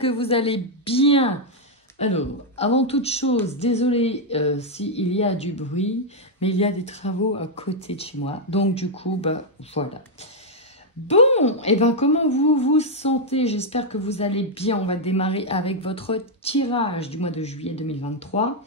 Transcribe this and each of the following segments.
que vous allez bien. Alors, avant toute chose, désolé s'il y a du bruit, mais il y a des travaux à côté de chez moi. Donc, du coup, bah, voilà. Bon, et ben comment vous vous sentez? J'espère que vous allez bien. On va démarrer avec votre tirage du mois de juillet 2023.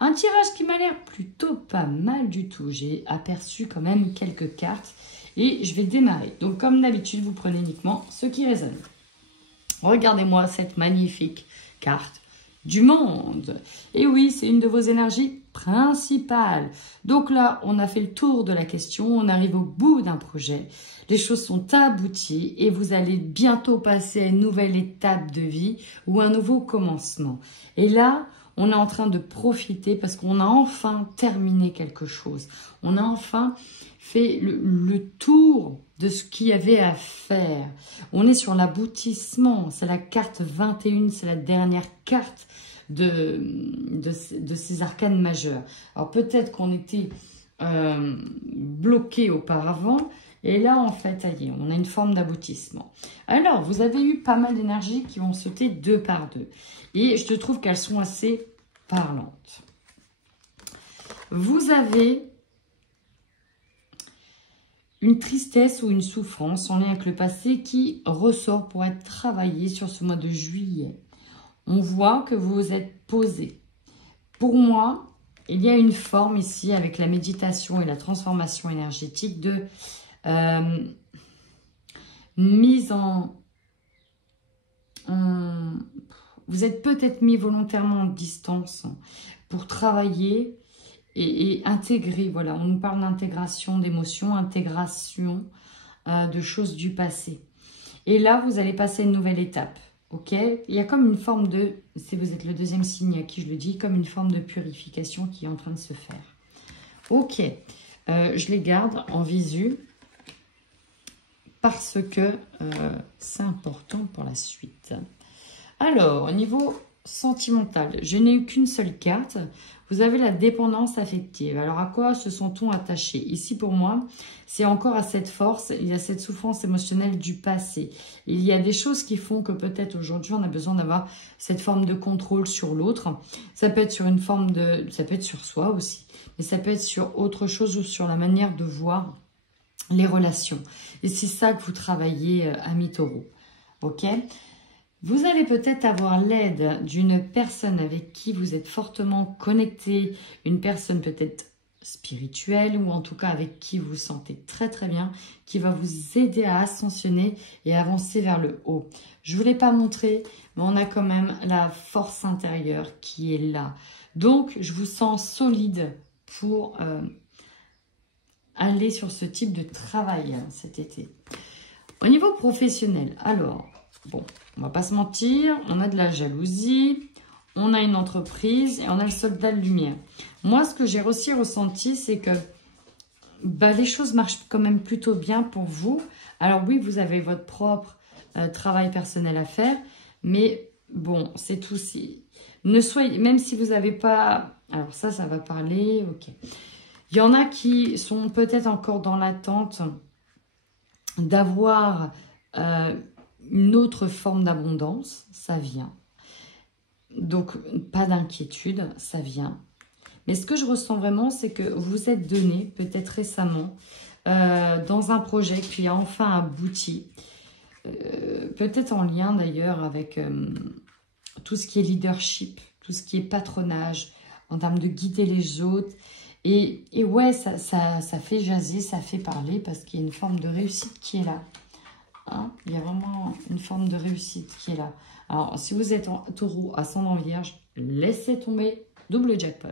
Un tirage qui m'a l'air plutôt pas mal du tout. J'ai aperçu quand même quelques cartes et je vais démarrer. Donc, comme d'habitude, vous prenez uniquement ce qui résonne. Regardez-moi cette magnifique carte du monde. Et oui, c'est une de vos énergies principales. Donc là, on a fait le tour de la question. On arrive au bout d'un projet. Les choses sont abouties et vous allez bientôt passer à une nouvelle étape de vie ou un nouveau commencement. Et là, on est en train de profiter parce qu'on a enfin terminé quelque chose. On a enfin fait le tour de ce qu'il y avait à faire. On est sur l'aboutissement. C'est la carte 21, c'est la dernière carte de ces arcanes majeurs. Alors peut-être qu'on était bloqué auparavant. Et là, en fait, ça y est, on a une forme d'aboutissement. Alors, vous avez eu pas mal d'énergies qui vont sauter deux par deux. Et je trouve qu'elles sont assez parlantes. Vous avez une tristesse ou une souffrance en lien avec le passé qui ressort pour être travaillée sur ce mois de juillet. On voit que vous vous êtes posé. Pour moi, il y a une forme ici avec la méditation et la transformation énergétique de mise en... Vous êtes peut-être mis volontairement en distance pour travailler et intégrer. Voilà, on nous parle d'intégration d'émotions, intégration de choses du passé. Et là, vous allez passer à une nouvelle étape. Ok, il y a comme une forme de, si vous êtes le deuxième signe à qui je le dis, comme une forme de purification qui est en train de se faire. Ok, je les garde en visu parce que c'est important pour la suite. Alors, au niveau sentimental, je n'ai eu qu'une seule carte. Vous avez la dépendance affective. Alors, à quoi se sont-on attachés? Ici, pour moi, c'est encore à cette force. Il y a cette souffrance émotionnelle du passé. Il y a des choses qui font que peut-être aujourd'hui, on a besoin d'avoir cette forme de contrôle sur l'autre. Ça peut être sur une forme de... Ça peut être sur soi aussi. Mais ça peut être sur autre chose ou sur la manière de voir les relations. Et c'est ça que vous travaillez, amis taureaux. Ok ? Vous allez peut-être avoir l'aide d'une personne avec qui vous êtes fortement connecté, une personne peut-être spirituelle ou en tout cas avec qui vous vous sentez très très bien, qui va vous aider à ascensionner et avancer vers le haut. Je ne vous l'ai pas montré, mais on a quand même la force intérieure qui est là. Donc, je vous sens solide pour aller sur ce type de travail cet été. Au niveau professionnel, alors... Bon, on va pas se mentir, on a de la jalousie, on a une entreprise et on a le soldat de lumière. Moi, ce que j'ai aussi ressenti, c'est que bah, les choses marchent quand même plutôt bien pour vous. Alors oui, vous avez votre propre travail personnel à faire, mais bon, c'est tout. Ne soyez, même si vous n'avez pas... Alors ça va parler, ok. Il y en a qui sont peut-être encore dans l'attente d'avoir... une autre forme d'abondance, ça vient. Donc, pas d'inquiétude, ça vient. Mais ce que je ressens vraiment, c'est que vous êtes donné, peut-être récemment, dans un projet qui a enfin abouti. Peut-être en lien d'ailleurs avec tout ce qui est leadership, tout ce qui est patronage, en termes de guider les autres. Et ouais, ça fait jaser, ça fait parler, parce qu'il y a une forme de réussite qui est là. Hein, il y a vraiment une forme de réussite qui est là. Alors, si vous êtes en taureau, ascendant vierge, laissez tomber, double jackpot.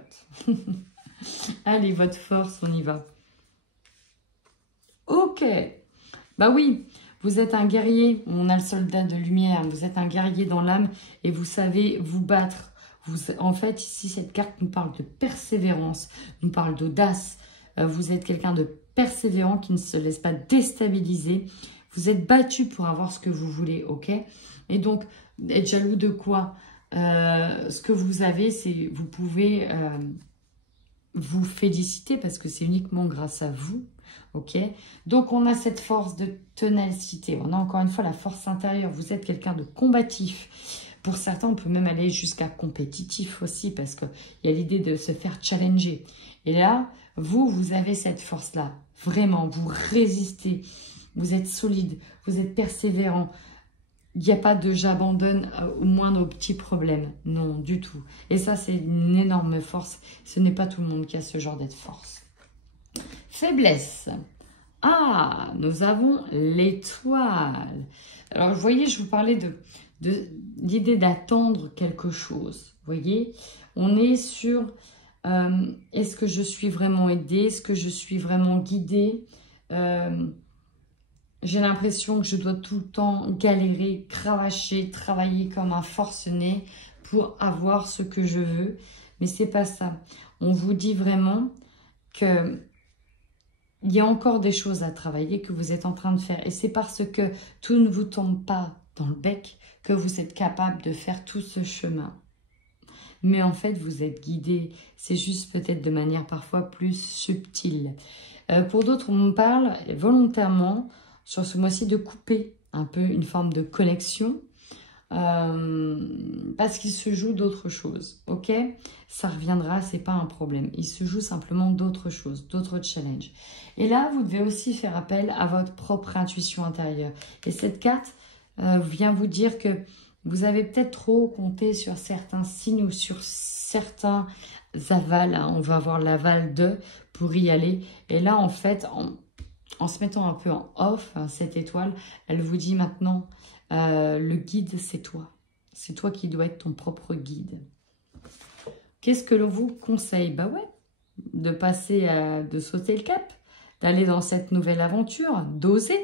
Allez, votre force, on y va. Ok. Bah oui, vous êtes un guerrier. On a le soldat de lumière. Vous êtes un guerrier dans l'âme et vous savez vous battre. En fait, ici, cette carte nous parle de persévérance, nous parle d'audace. Vous êtes quelqu'un de persévérant qui ne se laisse pas déstabiliser. Vous êtes battu pour avoir ce que vous voulez, ok? Et donc, être jaloux de quoi? Ce que vous avez, c'est vous pouvez vous féliciter parce que c'est uniquement grâce à vous, ok? Donc, on a cette force de ténacité. On a encore une fois la force intérieure. Vous êtes quelqu'un de combatif. Pour certains, on peut même aller jusqu'à compétitif aussi, parce qu'il y a l'idée de se faire challenger. Et là, vous avez cette force-là. Vraiment, vous résistez. Vous êtes solide, vous êtes persévérant. Il n'y a pas de j'abandonne au moindre petit problème. Non, du tout. Et ça, c'est une énorme force. Ce n'est pas tout le monde qui a ce genre de force. Faiblesse. Ah, nous avons l'étoile. Alors, vous voyez, je vous parlais de l'idée d'attendre quelque chose. Vous voyez, on est sur est-ce que je suis vraiment aidée? Est-ce que je suis vraiment guidée? J'ai l'impression que je dois tout le temps galérer, cravacher, travailler comme un forcené pour avoir ce que je veux. Mais c'est pas ça. On vous dit vraiment que il y a encore des choses à travailler que vous êtes en train de faire. Et c'est parce que tout ne vous tombe pas dans le bec que vous êtes capable de faire tout ce chemin. Mais en fait, vous êtes guidé. C'est juste peut-être de manière parfois plus subtile. Pour d'autres, on me parle volontairement sur ce mois-ci de couper un peu une forme de connexion parce qu'il se joue d'autres choses, ok? Ça reviendra, c'est pas un problème. Il se joue simplement d'autres choses, d'autres challenges. Et là, vous devez aussi faire appel à votre propre intuition intérieure. Et cette carte vient vous dire que vous avez peut-être trop compté sur certains signes ou sur certains avals. Hein. On va avoir l'aval de pour y aller. Et là, en fait, en se mettant un peu en off, hein, cette étoile, elle vous dit maintenant, le guide, c'est toi. C'est toi qui dois être ton propre guide. Qu'est-ce que l'on vous conseille? Bah ouais, de passer, de sauter le cap, d'aller dans cette nouvelle aventure, d'oser.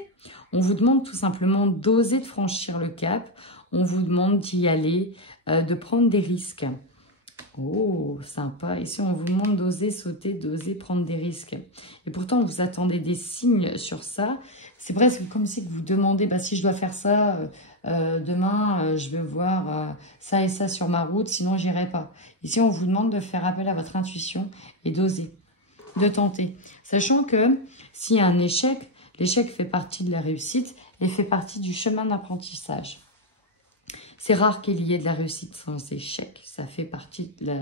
On vous demande tout simplement d'oser de franchir le cap. On vous demande d'y aller, de prendre des risques. Oh, sympa. Ici, on vous demande d'oser sauter, d'oser prendre des risques. Et pourtant, vous attendez des signes sur ça. C'est presque comme si vous demandez, bah, si je dois faire ça, demain, je vais voir ça et ça sur ma route, sinon, j'irai pas. Ici, on vous demande de faire appel à votre intuition et d'oser, de tenter. Sachant que s'il y a un échec, l'échec fait partie de la réussite et fait partie du chemin d'apprentissage. C'est rare qu'il y ait de la réussite sans échec. Ça fait partie de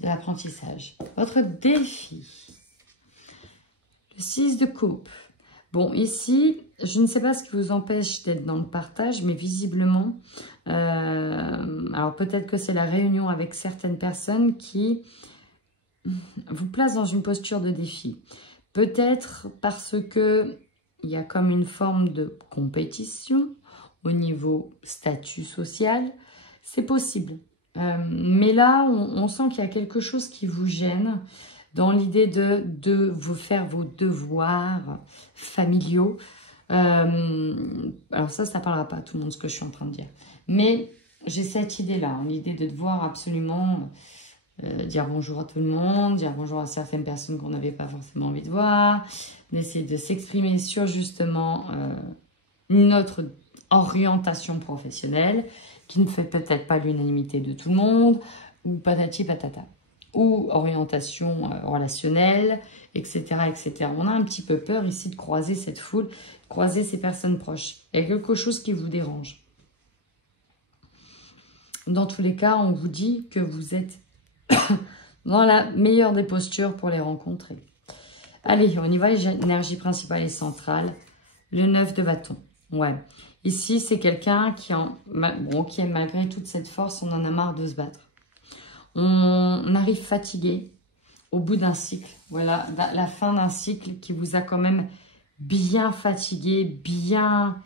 l'apprentissage. Votre défi. Le 6 de coupe. Bon, ici, je ne sais pas ce qui vous empêche d'être dans le partage, mais visiblement, alors peut-être que c'est la réunion avec certaines personnes qui vous placent dans une posture de défi. Peut-être parce que il y a comme une forme de compétition au niveau statut social, c'est possible. Mais là, on sent qu'il y a quelque chose qui vous gêne dans l'idée de vous faire vos devoirs familiaux. Alors ça ne parlera pas à tout le monde ce que je suis en train de dire. Mais j'ai cette idée-là, l'idée de devoir absolument dire bonjour à tout le monde, dire bonjour à certaines personnes qu'on n'avait pas forcément envie de voir, d'essayer de s'exprimer sur justement notre orientation professionnelle qui ne fait peut-être pas l'unanimité de tout le monde, ou patati patata, ou orientation relationnelle, etc., etc. On a un petit peu peur ici de croiser cette foule, de croiser ces personnes proches. Il y a quelque chose qui vous dérange. Dans tous les cas, on vous dit que vous êtes dans la meilleure des postures pour les rencontrer. Allez, on y va, l'énergie principale et centrale, le 9 de bâton. Ouais. Ici, c'est quelqu'un qui est malgré toute cette force, on en a marre de se battre. On arrive fatigué au bout d'un cycle. Voilà, la fin d'un cycle qui vous a quand même bien fatigué, bien...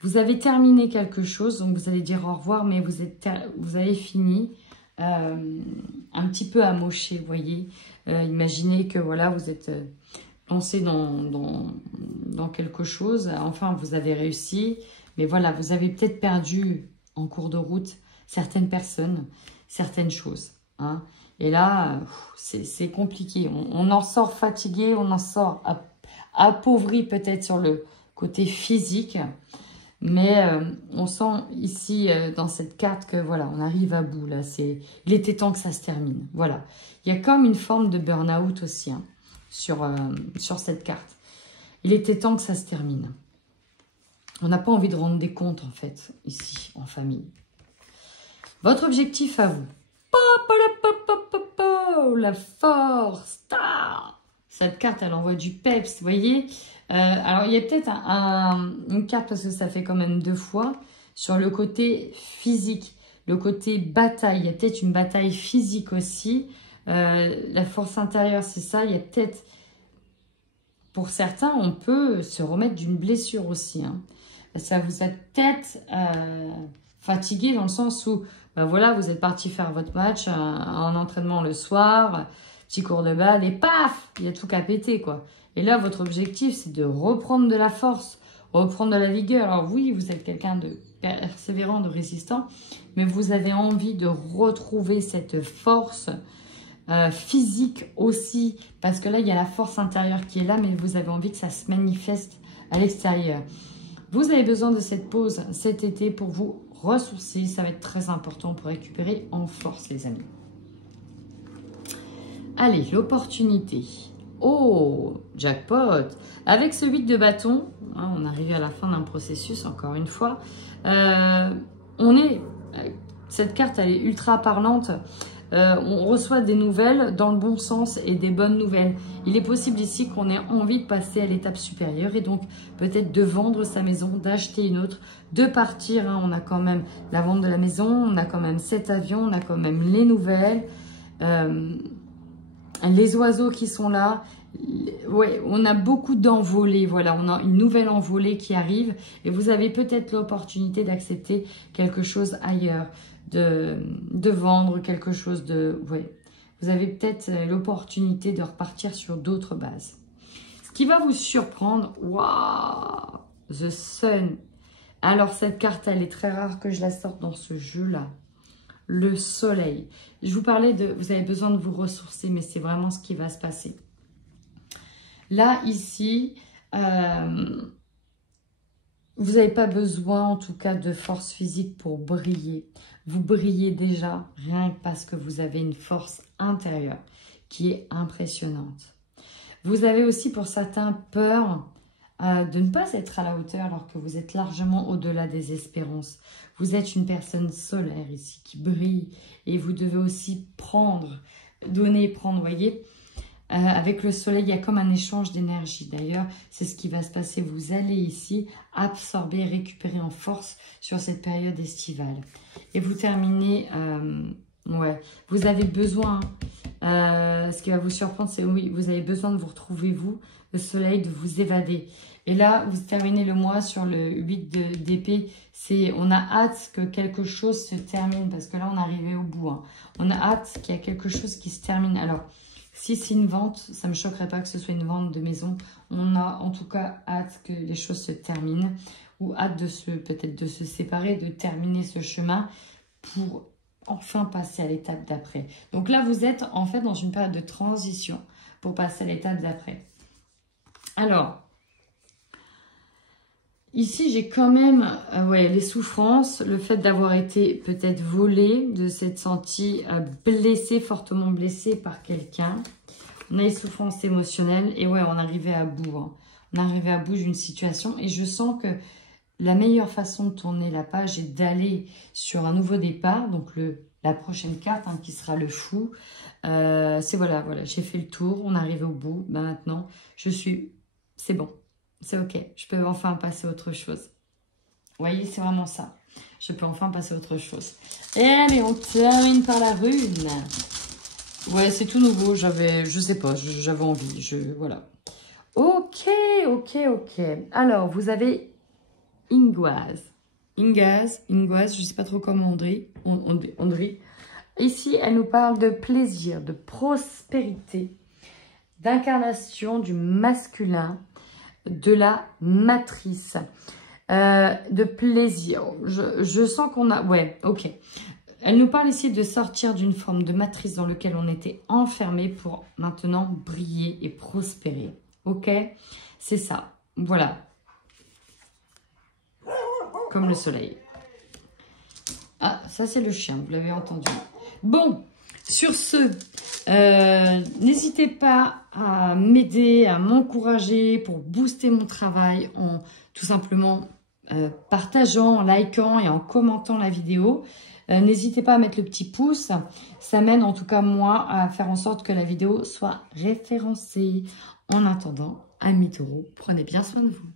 Vous avez terminé quelque chose, donc vous allez dire au revoir, mais vous avez fini un petit peu amoché, vous voyez. Imaginez que voilà, vous êtes lancé dans quelque chose. Enfin, vous avez réussi. Mais voilà, vous avez peut-être perdu en cours de route certaines personnes, certaines choses. Hein. Et là, c'est compliqué. On en sort fatigué, on en sort appauvri peut-être sur le côté physique. Mais on sent ici dans cette carte que voilà, on arrive à bout. Là, il était temps que ça se termine. Voilà. Il y a comme une forme de burn-out aussi hein, sur cette carte. Il était temps que ça se termine. On n'a pas envie de rendre des comptes, en fait, ici, en famille. Votre objectif à vous. La force. Cette carte, elle envoie du peps, vous voyez. Alors, il y a peut-être une carte, parce que ça fait quand même 2 fois, sur le côté physique, le côté bataille. Il y a peut-être une bataille physique aussi. La force intérieure, c'est ça. Il y a peut-être, pour certains, on peut se remettre d'une blessure aussi. Hein. Ça vous a peut-être fatigué dans le sens où, ben voilà, vous êtes parti faire votre match en entraînement le soir, petit cours de balle et paf, il y a tout qu'à péter, quoi. Et là, votre objectif, c'est de reprendre de la force, reprendre de la vigueur. Alors oui, vous êtes quelqu'un de persévérant, de résistant, mais vous avez envie de retrouver cette force physique aussi, parce que là, il y a la force intérieure qui est là, mais vous avez envie que ça se manifeste à l'extérieur. Vous avez besoin de cette pause cet été pour vous ressourcer. Ça va être très important pour récupérer en force, les amis. Allez, l'opportunité. Oh, jackpot. Avec ce 8 de bâton, hein, on est arrivé à la fin d'un processus, encore une fois. Cette carte, elle est ultra parlante. On reçoit des nouvelles dans le bon sens et des bonnes nouvelles. Il est possible ici qu'on ait envie de passer à l'étape supérieure et donc peut-être de vendre sa maison, d'acheter une autre, de partir. Hein. On a quand même la vente de la maison, on a quand même cet avion, on a quand même les nouvelles, les oiseaux qui sont là. Ouais, on a beaucoup d'envolées, voilà, on a une nouvelle envolée qui arrive et vous avez peut-être l'opportunité d'accepter quelque chose ailleurs. De vendre quelque chose de... Ouais. Vous avez peut-être l'opportunité de repartir sur d'autres bases. Ce qui va vous surprendre, waouh, The Sun. Alors, cette carte, elle est très rare que je la sorte dans ce jeu-là. Le soleil. Je vous parlais de... Vous avez besoin de vous ressourcer, mais c'est vraiment ce qui va se passer. Là, ici... vous n'avez pas besoin, en tout cas, de force physique pour briller. Vous brillez déjà, rien que parce que vous avez une force intérieure qui est impressionnante. Vous avez aussi, pour certains, peur de ne pas être à la hauteur alors que vous êtes largement au-delà des espérances. Vous êtes une personne solaire ici qui brille et vous devez aussi prendre, donner et prendre, voyez. Avec le soleil, il y a comme un échange d'énergie. D'ailleurs, c'est ce qui va se passer. Vous allez ici absorber, récupérer en force sur cette période estivale. Et vous terminez, ouais, vous avez besoin, ce qui va vous surprendre, c'est oui, vous avez besoin de vous retrouver, vous, le soleil, de vous évader. Et là, vous terminez le mois sur le 8 d'épée. On a hâte que quelque chose se termine, parce que là, on est arrivé au bout. Hein. On a hâte qu'il y ait quelque chose qui se termine. Alors, si c'est une vente, ça ne me choquerait pas que ce soit une vente de maison. On a en tout cas hâte que les choses se terminent ou hâte peut-être de se séparer, de terminer ce chemin pour enfin passer à l'étape d'après. Donc là, vous êtes en fait dans une période de transition pour passer à l'étape d'après. Alors, ici, j'ai quand même ouais, les souffrances, le fait d'avoir été peut-être volé, de s'être senti blessé, fortement blessé par quelqu'un. On a les souffrances émotionnelles et ouais, on arrivait à bout. Hein. On arrivait à bout d'une situation et je sens que la meilleure façon de tourner la page est d'aller sur un nouveau départ. Donc la prochaine carte hein, qui sera le fou. C'est voilà, j'ai fait le tour, on arrive au bout. Ben, maintenant, c'est bon. C'est ok, je peux enfin passer à autre chose. Vous voyez, c'est vraiment ça. Je peux enfin passer à autre chose. Et allez, on termine par la rune. Ouais, c'est tout nouveau. Je sais pas, j'avais envie. Voilà. Ok. Alors, vous avez Ingoise. Ingoise, je sais pas trop comment on dit. Ici, elle nous parle de plaisir, de prospérité, d'incarnation du masculin, de la matrice, de plaisir. Je sens qu'on a... Ouais, ok. Elle nous parle ici de sortir d'une forme de matrice dans laquelle on était enfermé pour maintenant briller et prospérer. Ok? C'est ça. Voilà. Comme le soleil. Ah, ça c'est le chien, vous l'avez entendu. Bon, sur ce... n'hésitez pas à m'aider, à m'encourager pour booster mon travail en tout simplement partageant, en likant et en commentant la vidéo. N'hésitez pas à mettre le petit pouce. Ça m'aide en tout cas moi à faire en sorte que la vidéo soit référencée. En attendant, amis taureaux, prenez bien soin de vous.